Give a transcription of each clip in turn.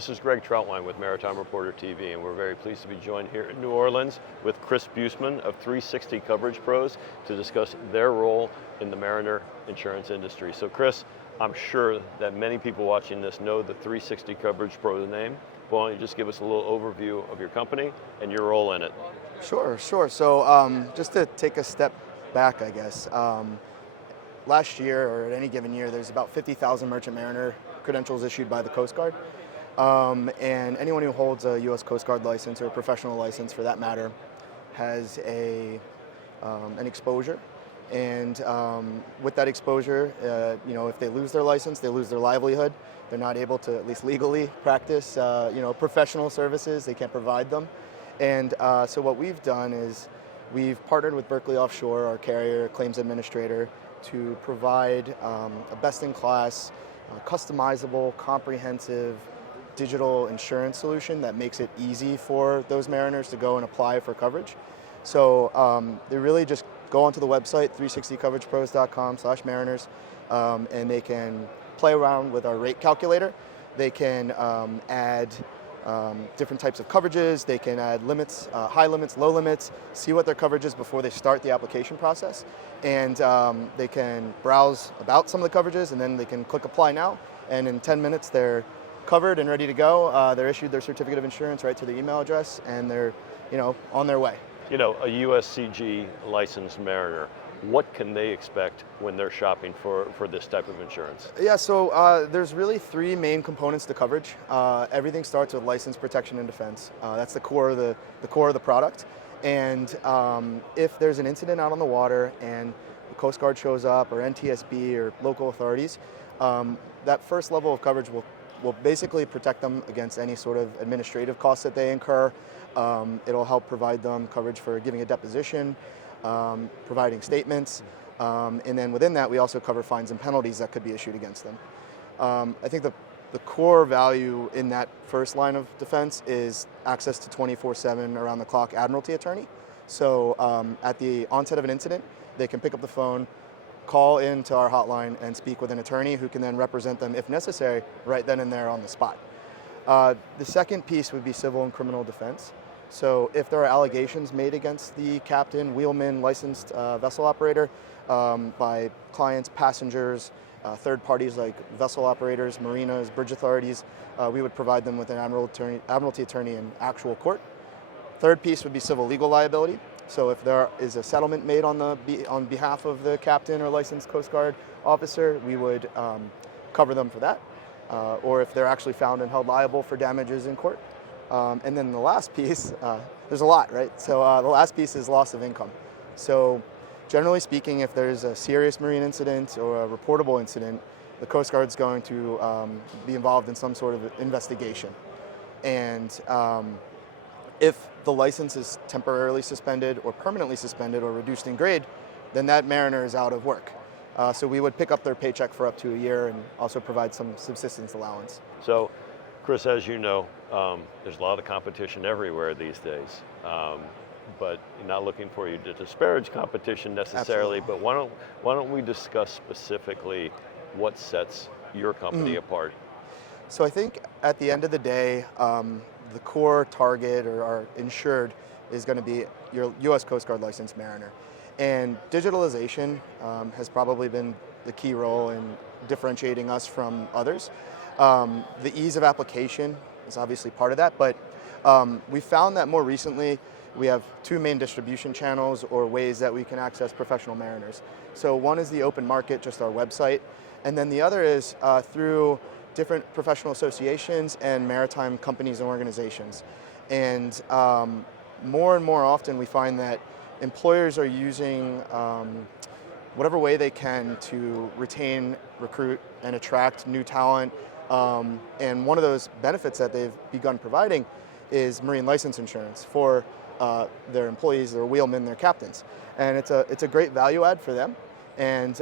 This is Greg Troutwine with Maritime Reporter TV, and we're very pleased to be joined here in New Orleans with Chris Buseman of 360 Coverage Pros to discuss their role in the mariner insurance industry. So Chris, I'm sure that many people watching this know the 360 Coverage Pros name. Why don't you just give us a little overview of your company and your role in it? Sure. So just to take a step back, I guess, last year or at any given year, there's about 50,000 merchant mariner credentials issued by the Coast Guard. And anyone who holds a U.S. Coast Guard license or a professional license for that matter has an exposure. And with that exposure, if they lose their license, they lose their livelihood. They're not able to, at least legally, practice professional services. They can't provide them. And so what we've done is we've partnered with Berkeley Offshore, our carrier, claims administrator, to provide a best-in-class, customizable, comprehensive digital insurance solution that makes it easy for those mariners to go and apply for coverage. So they really just go onto the website, 360coveragepros.com/mariners, and they can play around with our rate calculator. They can add different types of coverages. They can add limits, high limits, low limits, see what their coverage is before they start the application process. And they can browse about some of the coverages, and then they can click apply now. And in 10 minutes, they're covered and ready to go. They're issued their certificate of insurance right to the email address, and they're on their way. A USCG licensed mariner, what can they expect when they're shopping for this type of insurance? Yeah, so there's really three main components to coverage. Everything starts with license, protection, and defense. That's the core of the product. And if there's an incident out on the water and the Coast Guard shows up, or NTSB, or local authorities, that first level of coverage will basically protect them against any sort of administrative costs that they incur. It'll help provide them coverage for giving a deposition, providing statements, and then within that we also cover fines and penalties that could be issued against them. I think the core value in that first line of defense is access to 24/7 around-the-clock admiralty attorney. So at the onset of an incident, they can pick up the phone, call into our hotline, and speak with an attorney who can then represent them, if necessary, right then and there on the spot. The second piece would be civil and criminal defense. So if there are allegations made against the captain, wheelman, licensed vessel operator by clients, passengers, third parties like vessel operators, marinas, bridge authorities, we would provide them with an admiralty attorney in actual court. Third piece would be civil legal liability. So if there is a settlement made on behalf of the captain or licensed Coast Guard officer, we would cover them for that. Or if they're actually found and held liable for damages in court. And then the last piece, there's a lot, right? So the last piece is loss of income. So generally speaking, if there's a serious marine incident or a reportable incident, the Coast Guard's going to be involved in some sort of investigation. And if the license is temporarily suspended or permanently suspended or reduced in grade, then that mariner is out of work. So we would pick up their paycheck for up to a year and also provide some subsistence allowance. So, Chris, as you know, there's a lot of competition everywhere these days. But not looking for you to disparage competition necessarily, Absolutely. but why don't we discuss specifically what sets your company apart? So I think at the end of the day, the core target or our insured is going to be your U.S. Coast Guard licensed mariner. And digitalization has probably been the key role in differentiating us from others. The ease of application is obviously part of that, but we found that more recently we have two main distribution channels or ways that we can access professional mariners. So one is the open market, just our website, and then the other is through different professional associations and maritime companies and organizations. And more and more often we find that employers are using whatever way they can to retain, recruit, and attract new talent. And one of those benefits that they've begun providing is marine license insurance for their employees, their wheelmen, their captains. And it's a great value add for them. And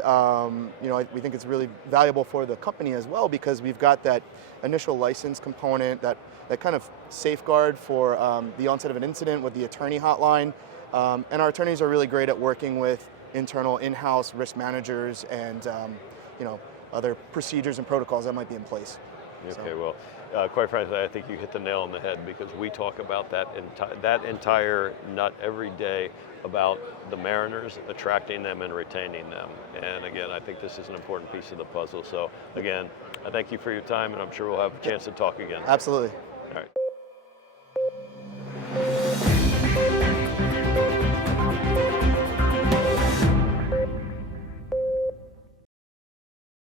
we think it's really valuable for the company as well because we've got that initial license component, that kind of safeguard for the onset of an incident with the attorney hotline. And our attorneys are really great at working with internal in-house risk managers and other procedures and protocols that might be in place. Okay, well, quite frankly, I think you hit the nail on the head, because we talk about that entire nut every day about the mariners, attracting them and retaining them. And again, I think this is an important piece of the puzzle. So again, I thank you for your time, and I'm sure we'll have a chance to talk again. Absolutely. All right.